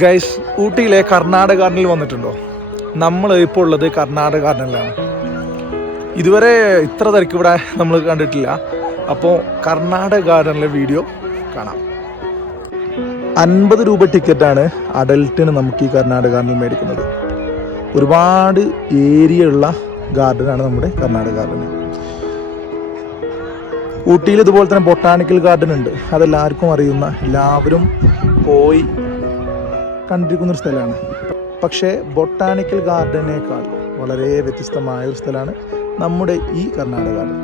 Guys, ഊട്ടിയിലെ Karnataka ഗാർഡനിൽ വന്നിട്ടുണ്ടോ? നമ്മൾ ഇപ്പോൾ ഉള്ളത് കർണാടക ഗാർഡനിലാണ്. ഇതുവരെ ഇത്ര തിരക്ക് ഇവിടെ നമ്മൾ കണ്ടിട്ടില്ല. അപ്പോൾ കർണാടക ഗാർഡനിലെ വീഡിയോ കാണാം. 50 രൂപ ടിക്കറ്റാണ് അഡൽട്ടിന് നമുക്ക് ഈ കർണാടക ഗാർഡനിൽ മേടിക്കുന്നത്. ഒരുപാട് ഏരിയ ഉള്ള ഗാർഡനാണ് നമ്മുടെ കർണാടക ഗാർഡൻ. ഊട്ടിയിൽ ഇതുപോലെ തന്നെ ബൊട്ടാണിക്കൽ ഗാർഡൻ ഉണ്ട്. അതെല്ലാവർക്കും അറിയുന്ന, എല്ലാവരും പോയി കണ്ടിരിക്കുന്നൊരു സ്ഥലമാണ്. പക്ഷേ ബൊട്ടാണിക്കൽ ഗാർഡനേക്കാൾ വളരെ വ്യത്യസ്തമായ ഒരു സ്ഥലമാണ് നമ്മുടെ ഈ കർണാടക ഗാർഡൻ.